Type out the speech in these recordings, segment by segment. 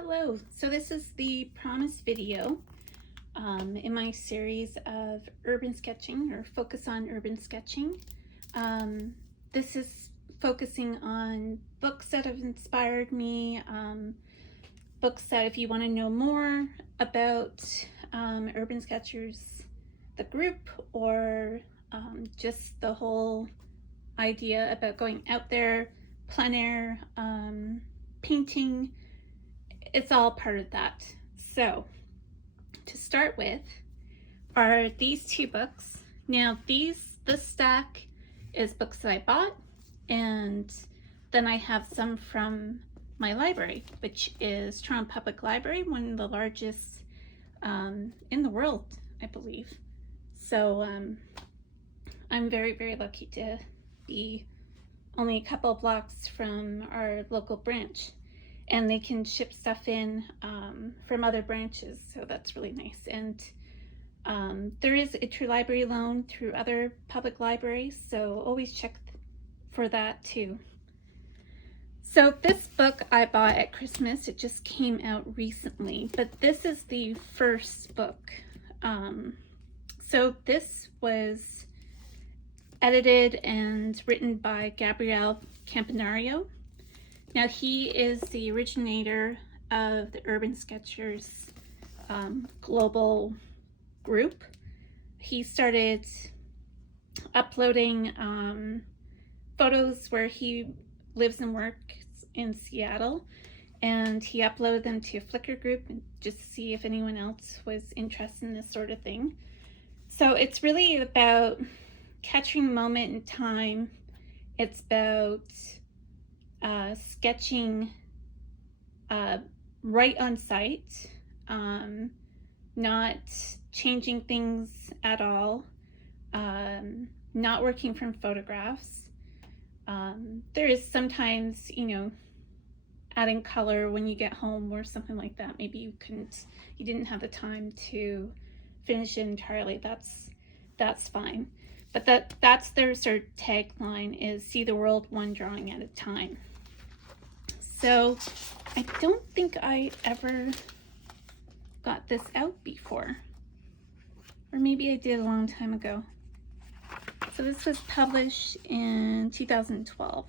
Hello, so this is the promised video in my series of urban sketching, or focus on urban sketching. This is focusing on books that have inspired me, books that if you want to know more about urban sketchers, the group, or just the whole idea about going out there, plein air, painting. It's all part of that. So to start with are these two books. Now this stack is books that I bought, and then I have some from my library, which is Toronto Public Library, one of the largest in the world, I believe. So I'm very, very lucky to be only a couple of blocks from our local branch. And they can ship stuff in from other branches, so that's really nice. And there is a interlibrary loan through other public libraries, so always check for that too. So this book I bought at Christmas. It just came out recently, but this is the first book. So this was edited and written by Gabriel Campanario. Now he is the originator of the Urban Sketchers global group. He started uploading photos where he lives and works in Seattle, and he uploaded them to a Flickr group just to see if anyone else was interested in this sort of thing. So it's really about catching a moment in time. It's about sketching right on site, not changing things at all, not working from photographs. There is sometimes, adding color when you get home or something like that. Maybe you didn't have the time to finish it entirely. That's fine. But that's their sort of tagline, is see the world one drawing at a time. So I don't think I ever got this out before, or maybe I did a long time ago. So this was published in 2012.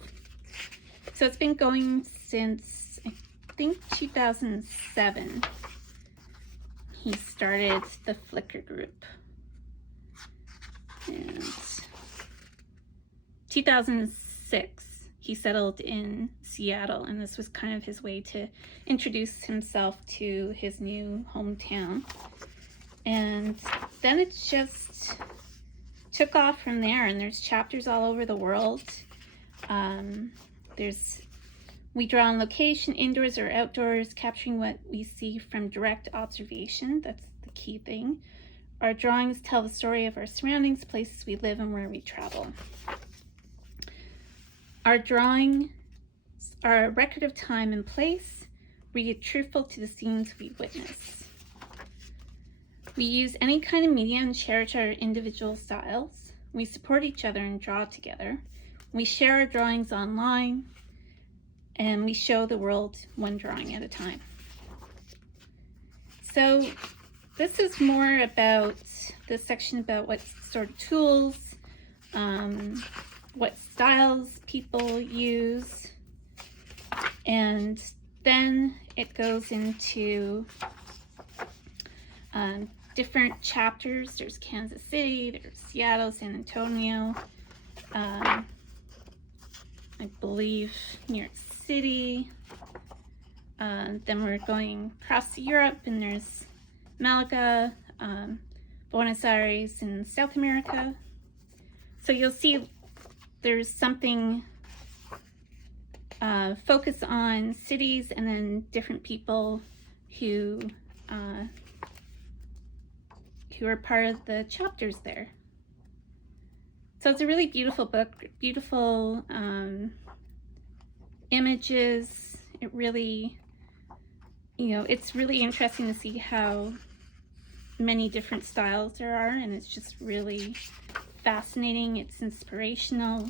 So it's been going since, I think, 2007. He started the Flickr group. And 2006, he settled in Seattle, and this was kind of his way to introduce himself to his new hometown. And then it just took off from there, and there's chapters all over the world. We draw on location, indoors or outdoors, capturing what we see from direct observation. That's the key thing. Our drawings tell the story of our surroundings, places we live, and where we travel. Our drawings are a record of time and place. We are truthful to the scenes we witness. We use any kind of media and cherish our individual styles. We support each other and draw together. We share our drawings online, and we show the world one drawing at a time. So this is more about this section about what sort of tools, what styles people use, and then it goes into different chapters. There's Kansas City, there's Seattle, San Antonio, I believe New York City. Then we're going across Europe, and there's Malaga, Buenos Aires in South America. So you'll see there's something focus on cities, and then different people who are part of the chapters there. So it's a really beautiful book, beautiful images. It really, it's really interesting to see how many different styles there are, and it's just really fascinating. It's inspirational,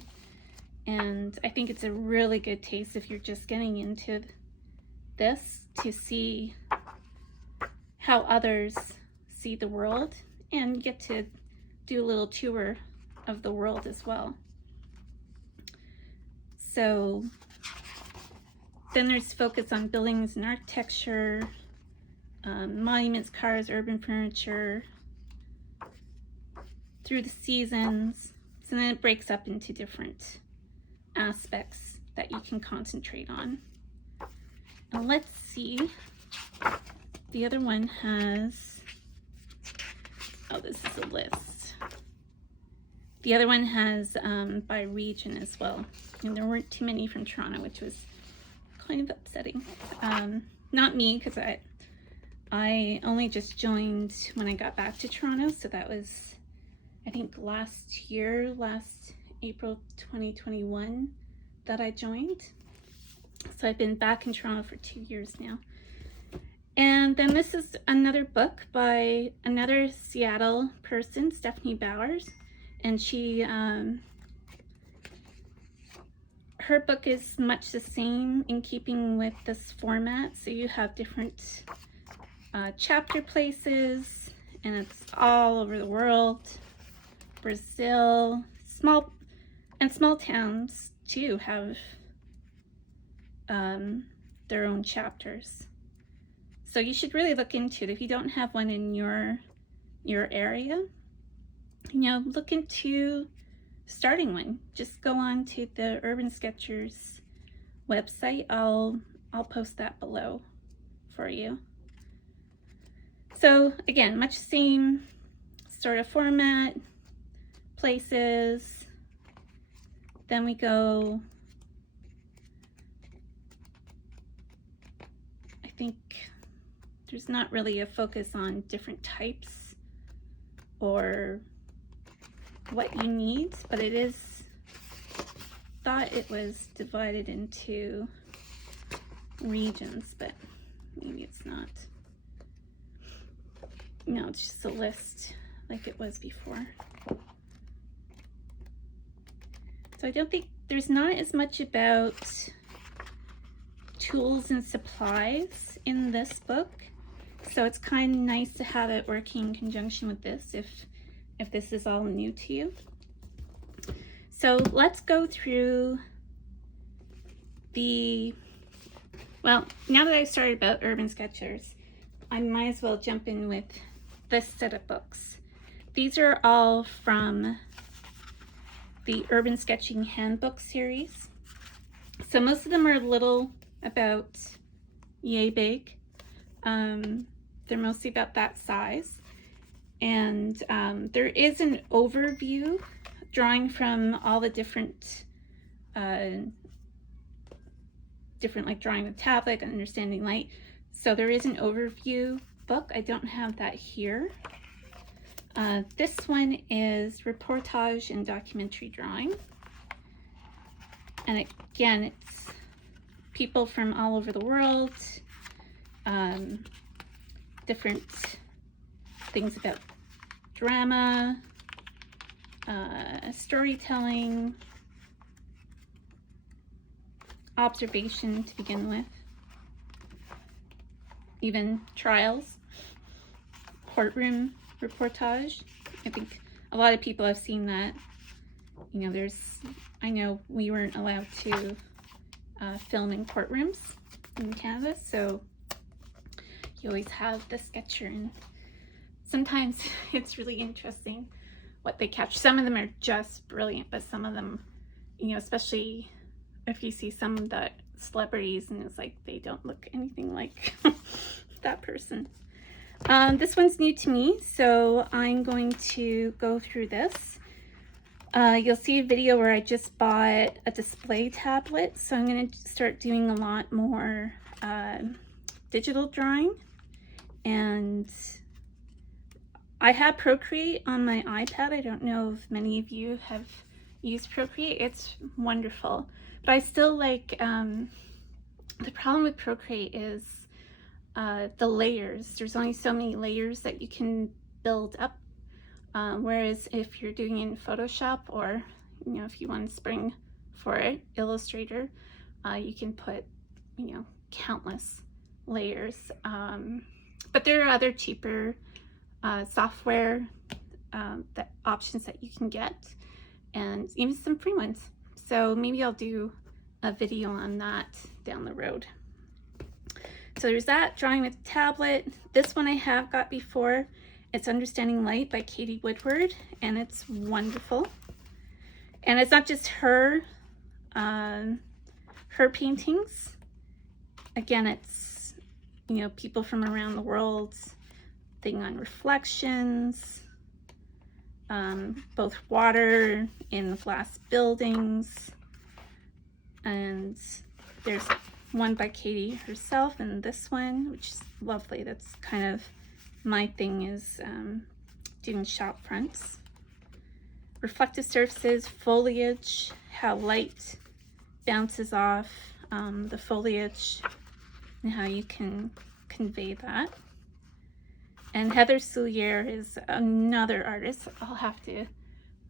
and I think it's a really good taste if you're just getting into this to see how others see the world and get to do a little tour of the world as well. So then there's focus on buildings and architecture, monuments, cars, urban furniture, through the seasons. So then it breaks up into different aspects that you can concentrate on. And let's see, the other one has, oh, this is a list. The other one has by region as well. And there weren't too many from Toronto, which was kind of upsetting. Not me, because I only just joined when I got back to Toronto, so that was, I think, last April 2021 that I joined. So I've been back in Toronto for 2 years now. And then this is another book by another Seattle person, Stephanie Bowers, and she, her book is much the same in keeping with this format. So you have different chapter places, and it's all over the world. Brazil, small towns too have their own chapters. So you should really look into it. If you don't have one in your area, you know, look into starting one. Just go on to the Urban Sketchers website. I'll post that below for you. So again, much same sort of format, places. Then we go, I think there's not really a focus on different types or what you need, but it is, thought it was divided into regions, but maybe it's not. No, it's just a list like it was before. So I don't think, there's not as much about tools and supplies in this book. So it's kind of nice to have it working in conjunction with this if this is all new to you. So let's go through well, now that I've started about Urban Sketchers, I might as well jump in with this set of books. These are all from the Urban Sketching Handbook series. So most of them are little, about yay big. They're mostly about that size. And there is an overview drawing from all the different like drawing with tablet and understanding light. So there is an overview book. I don't have that here. This one is reportage and documentary drawing. And again, it's people from all over the world, different things about drama, storytelling, observation to begin with, even trials, courtroom reportage. I think a lot of people have seen that. You know, I know we weren't allowed to film in courtrooms in Canada, so you always have the sketcher, and sometimes it's really interesting what they catch. Some of them are just brilliant, but some of them, you know, especially if you see some of the celebrities and it's like they don't look anything like that person. This one's new to me, so I'm going to go through this. You'll see a video where I just bought a display tablet, so I'm going to start doing a lot more digital drawing. And I have Procreate on my iPad. I don't know if many of you have used Procreate. It's wonderful, but I still like, the problem with Procreate is the layers. There's only so many layers that you can build up. Whereas if you're doing it in Photoshop, or, you know, if you want to spring for it, Illustrator, you can put, you know, countless layers. But there are other cheaper software options that you can get, and even some free ones. So maybe I'll do a video on that down the road. So there's that, drawing with tablet. This one I have got before. It's Understanding Light by Katie Woodward, and it's wonderful. And it's not just her paintings. Again, it's, you know, people from around the world, thing on reflections, both water in the glass buildings, and there's one by Katie herself, and this one, which is lovely. That's kind of my thing, is doing shop fronts. Reflective surfaces, foliage, how light bounces off the foliage, and how you can convey that. And Heather Soulier is another artist I'll have to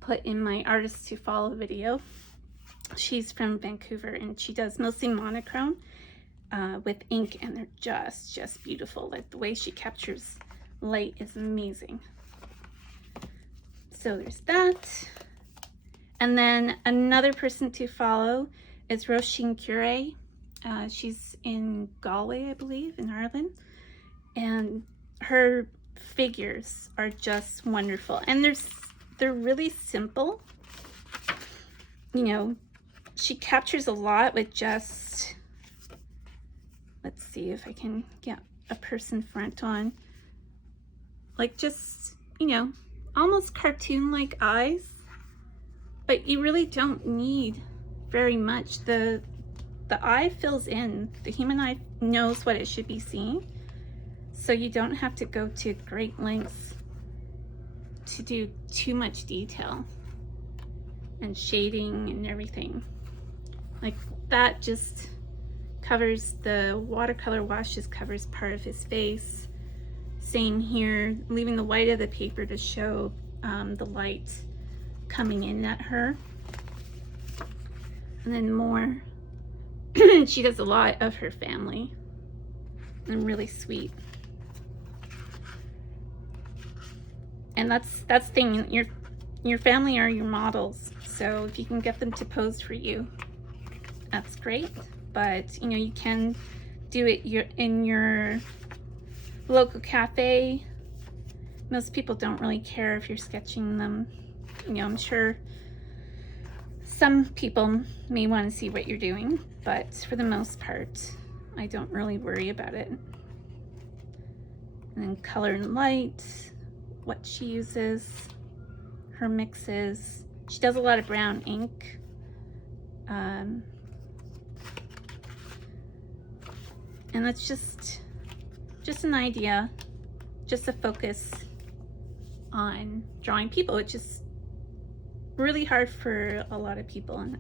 put in my artists to follow video. She's from Vancouver, and she does mostly monochrome with ink, and they're just beautiful. Like, the way she captures light is amazing. So there's that. And then another person to follow is Róisín Curé. She's in Galway, I believe, in Ireland. And her figures are just wonderful. And they're really simple. You know, she captures a lot with just, let's see if I can get a person front on. Like, just, you know, almost cartoon-like eyes. But you really don't need very much. The eye fills in. The human eye knows what it should be seeing. So you don't have to go to great lengths to do too much detail and shading and everything. Like, that just covers, the watercolor wash just covers part of his face. Same here, leaving the white of the paper to show the light coming in at her. And then more, she does a lot of her family, and really sweet. And that's the thing, your family are your models, so if you can get them to pose for you, that's great. But, you know, you can do it in your local cafe. Most people don't really care if you're sketching them. You know, I'm sure some people may want to see what you're doing, but for the most part, I don't really worry about it. And then color and light, what she uses, her mixes. She does a lot of brown ink. And that's just an idea, just a focus on drawing people, which is really hard for a lot of people, and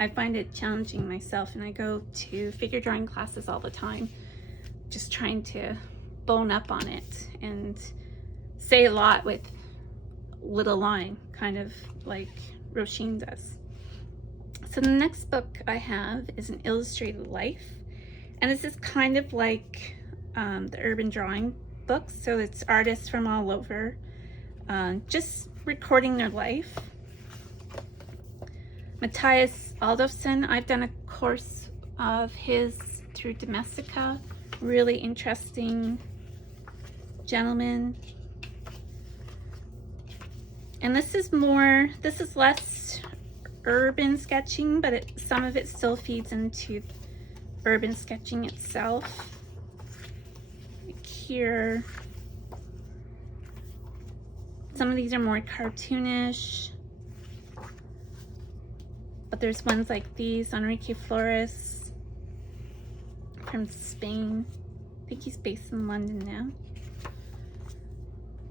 I find it challenging myself, and I go to figure drawing classes all the time, just trying to bone up on it and say a lot with little line, kind of like Róisín does. So the next book I have is An Illustrated Life, and this is kind of like the urban drawing books, so it's artists from all over just recording their life. Mattias Adolfsson, I've done a course of his through Domestika. Really interesting gentleman. And this is less urban sketching, but some of it still feeds into urban sketching itself. Like here, some of these are more cartoonish, but there's ones like these, Enrique Flores from Spain. I think he's based in London now.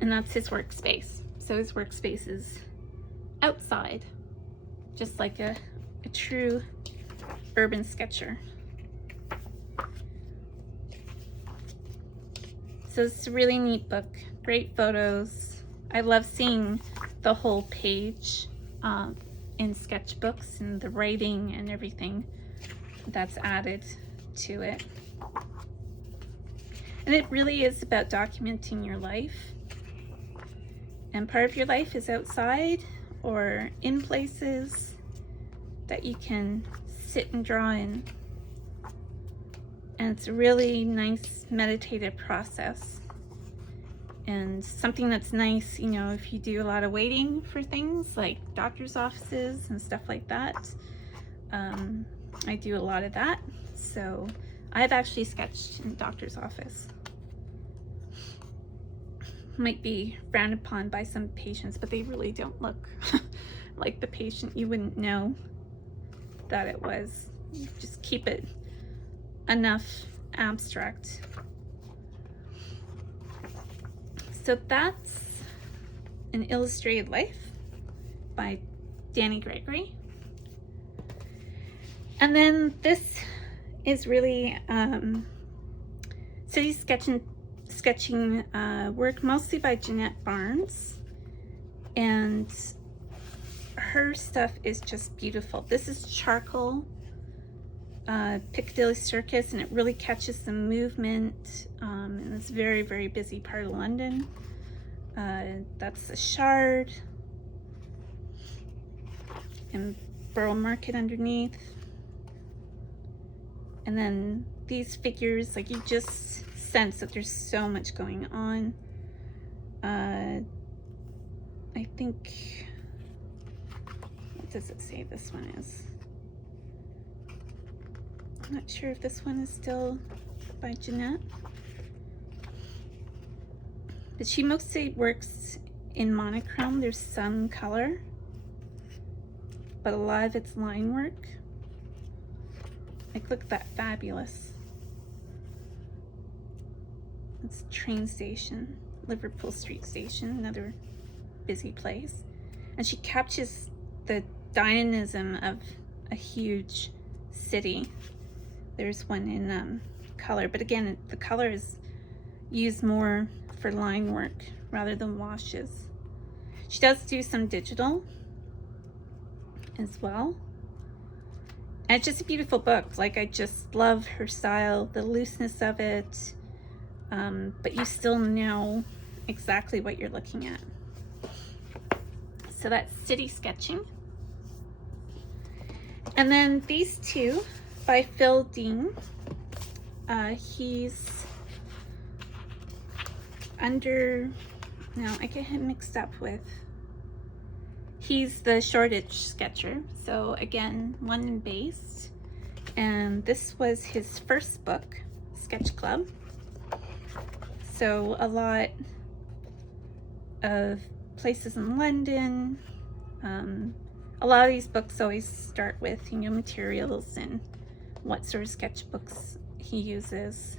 And that's his workspace. So his workspace is outside, just like a true urban sketcher. So it's a really neat book, great photos. I love seeing the whole page in sketchbooks and the writing and everything that's added to it. And it really is about documenting your life. And part of your life is outside or in places that you can sit and draw in. And it's a really nice meditative process. And something that's nice, you know, if you do a lot of waiting for things like doctor's offices and stuff like that. I do a lot of that. So I've actually sketched in the doctor's office. Might be frowned upon by some patients, but they really don't look like the patient. You wouldn't know that it was. You just keep it enough abstract. So that's An Illustrated Life by Danny Gregory. And then this is really city sketching work, mostly by Jeanette Barnes. And her stuff is just beautiful. This is charcoal, Piccadilly Circus, and it really catches the movement in this very, very busy part of London. That's the Shard and Borough Market underneath. And then these figures, like, you just sense that there's so much going on. I think, what does it say this one is? I'm not sure if this one is still by Jeanette. But she mostly works in monochrome. There's some color, but a lot of it's line work. Like, look at that, fabulous. It's a train station, Liverpool Street Station, another busy place. And she captures the dynamism of a huge city. There's one in color, but again, the color is used more for line work rather than washes. She does do some digital as well. And it's just a beautiful book. Like, I just love her style, the looseness of it, but you still know exactly what you're looking at. So that's City Sketching. And then these two by Phil Dean. He's under, no, I get him mixed up with, he's the Shoreditch sketcher. So again, London based. And this was his first book, Sketch Club. So a lot of places in London. A lot of these books always start with, you know, materials and what sort of sketchbooks he uses.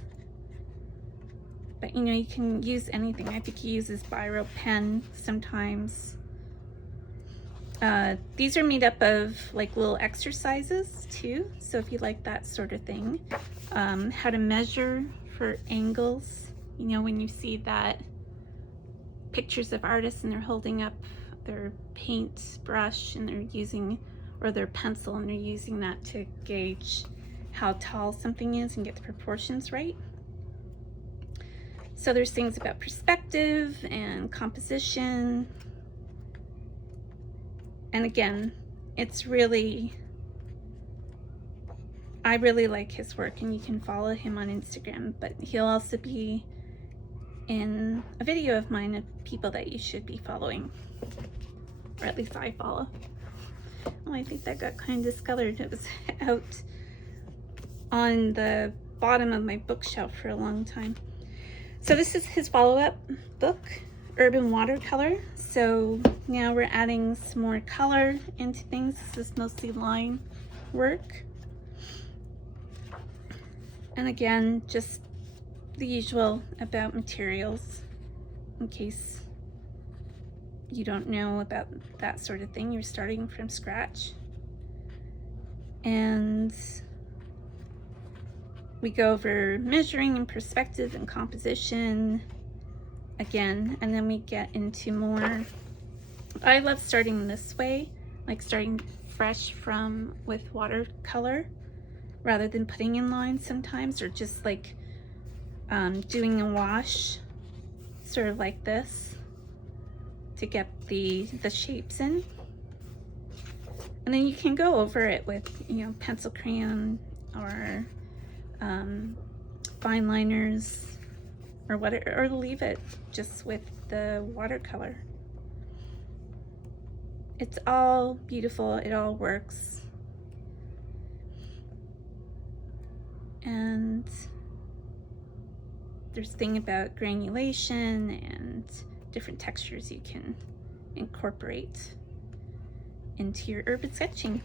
But, you know, you can use anything. I think he uses biro pen sometimes. These are made up of like little exercises too. So if you like that sort of thing, how to measure for angles. You know, when you see that pictures of artists and they're holding up their paint brush and they're using, or their pencil, and they're using that to gauge how tall something is and get the proportions right. So there's things about perspective and composition. And again, it's really, I really like his work, and you can follow him on Instagram, but he'll also be in a video of mine of people that you should be following, or at least I follow. Oh, I think that got kind of discolored. It was out on the bottom of my bookshelf for a long time. So this is his follow-up book, Urban Watercolor. So now we're adding some more color into things. This is mostly line work. And again, just the usual about materials, in case you don't know about that sort of thing. You're starting from scratch. And we go over measuring and perspective and composition again, and then we get into more. I love starting this way, like starting fresh with watercolor rather than putting in lines sometimes, or just like doing a wash sort of like this to get the shapes in. And then you can go over it with, you know, pencil crayon or fine liners or whatever, or leave it just with the watercolor. It's all beautiful, it all works. And there's a thing about granulation and different textures you can incorporate into your urban sketching.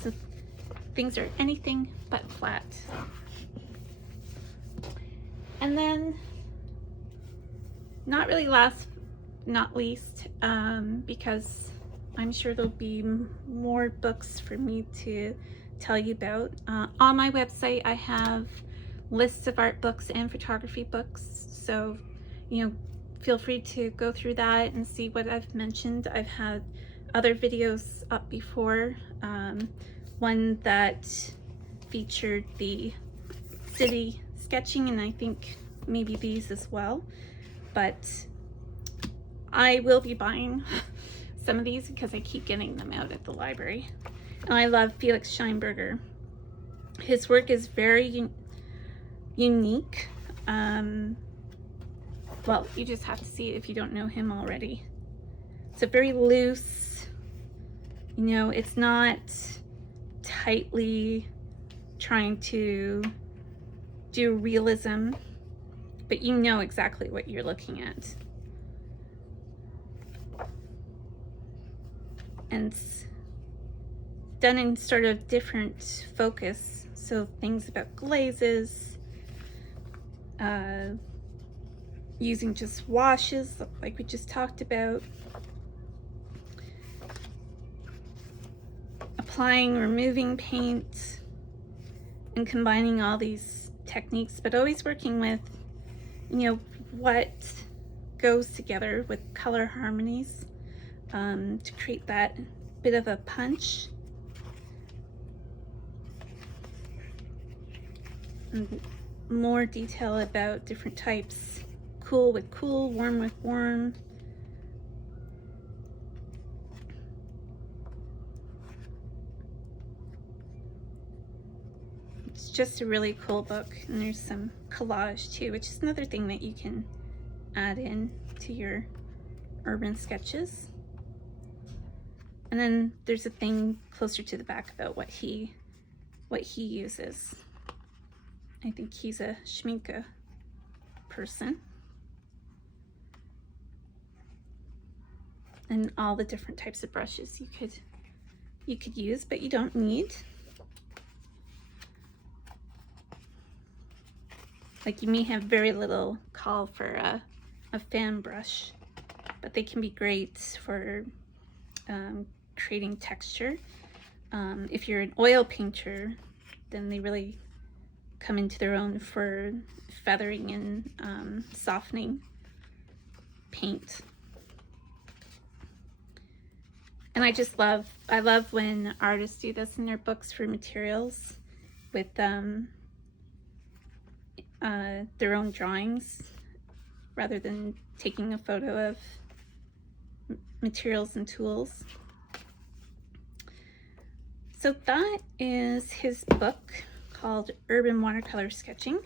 So things are anything but flat. And then, not really last, not least, because I'm sure there'll be more books for me to tell you about. On my website, I have lists of art books and photography books. So, you know, feel free to go through that and see what I've mentioned. I've had other videos up before. One that featured the city sketching, and I think maybe these as well. But I will be buying some of these because I keep getting them out at the library. And I love Felix Scheinberger. His work is very unique. Well, you just have to see it if you don't know him already. It's a very loose, you know, it's not tightly trying to do realism, but you know exactly what you're looking at. And it's done in sort of different focus. So things about glazes, using just washes like we just talked about, applying, removing paint, and combining all these techniques, but always working with, you know, what goes together with color harmonies to create that bit of a punch. And more detail about different types, cool with cool, warm with warm. It's just a really cool book, and there's some collage too, which is another thing that you can add in to your urban sketches. And then there's a thing closer to the back about what he uses. I think he's a Schminke person. And all the different types of brushes you could use, but you don't need. Like, you may have very little call for a fan brush, but they can be great for creating texture. If you're an oil painter, then they really come into their own for feathering and softening paint. And I love when artists do this in their books for materials with their own drawings rather than taking a photo of materials and tools. So that is his book called Urban Watercolor Sketching.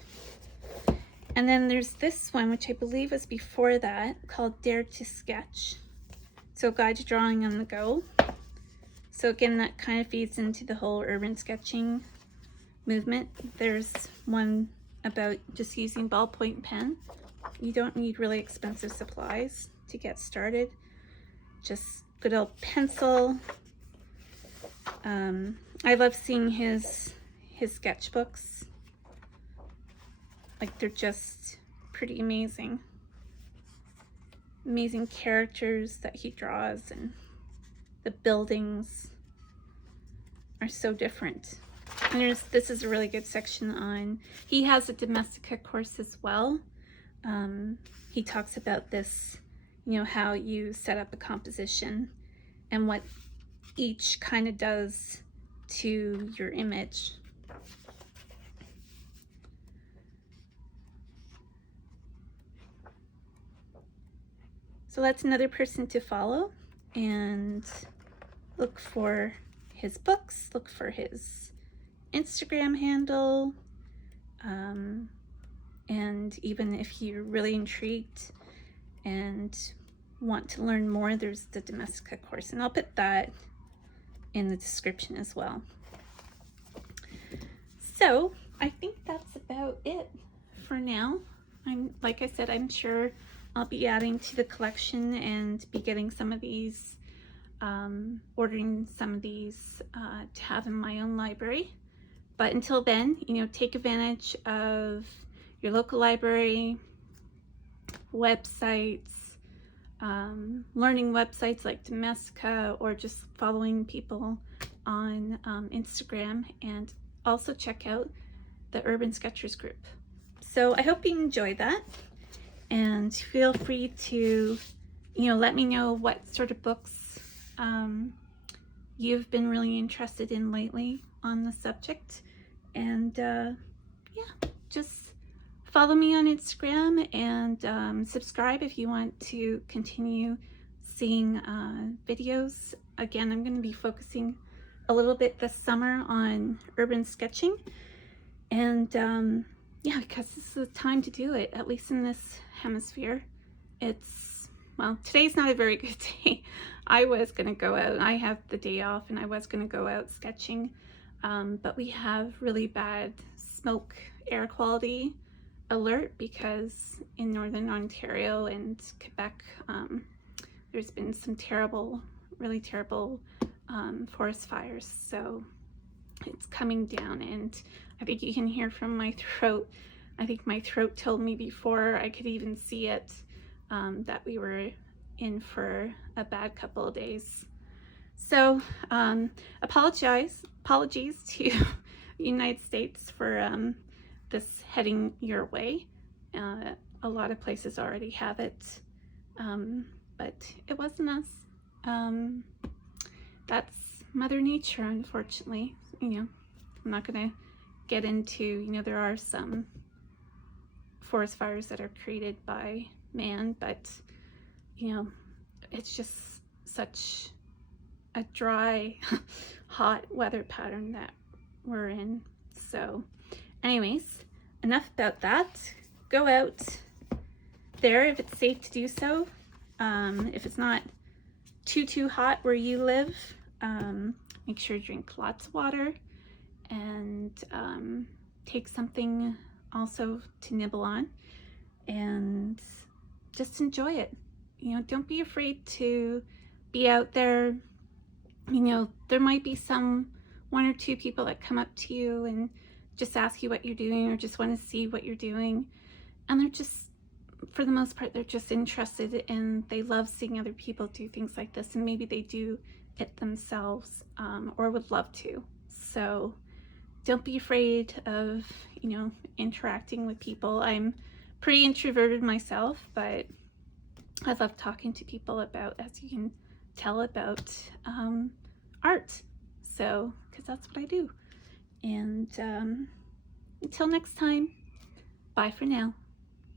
And then there's this one, which I believe was before that, called Dare to Sketch. So Guide to Drawing on the Go. So again, that kind of feeds into the whole urban sketching movement. There's one about just using ballpoint pen. You don't need really expensive supplies to get started. Just good old pencil. I love seeing his sketchbooks. Like, they're just pretty amazing. Amazing characters that he draws, and the buildings are so different. And this is a really good section on, he has a Domestika course as well. He talks about this, you know, how you set up a composition and what each kind of does to your image. So that's another person to follow, and look for his books, look for his Instagram handle, and even if you're really intrigued and want to learn more, there's the Domestika course, and I'll put that in the description as well. So I think that's about it for now. Like I said, I'm sure I'll be adding to the collection and be getting some of these, ordering some of these to have in my own library. But until then, you know, take advantage of your local library, websites, learning websites like Domestika, or just following people on Instagram, and also check out the Urban Sketchers group. So I hope you enjoyed that, and feel free to, you know, let me know what sort of books you've been really interested in lately on the subject. And yeah, just follow me on Instagram, and subscribe if you want to continue seeing videos. Again, I'm going to be focusing a little bit this summer on urban sketching, and yeah, because this is the time to do it, at least in this hemisphere. It's, well, today's not a very good day. I was going to go out, I have the day off, and I was going to go out sketching, but we have really bad smoke air quality alert because in Northern Ontario and Quebec, there's been some terrible, really terrible forest fires. So it's coming down, and I think you can hear from my throat. I think my throat told me before I could even see it that we were in for a bad couple of days. So apologies to the United States for this heading your way. A lot of places already have it, but it wasn't us. That's Mother Nature, unfortunately. You know, I'm not gonna get into, you know, there are some forest fires that are created by man, but you know, it's just such a dry, hot weather pattern that we're in. So anyways, enough about that. Go out there if it's safe to do so. If it's not too hot where you live, make sure you drink lots of water, and take something also to nibble on, and just enjoy it. You know, don't be afraid to be out there. You know, there might be one or two people that come up to you and just ask you what you're doing, or just want to see what you're doing, and they're just, for the most part, they're just interested, and they love seeing other people do things like this, and maybe they do it themselves, or would love to. So don't be afraid of, you know, interacting with people. I'm pretty introverted myself, but I love talking to people about, as you can tell, about art. So, because that's what I do. And until next time, bye for now.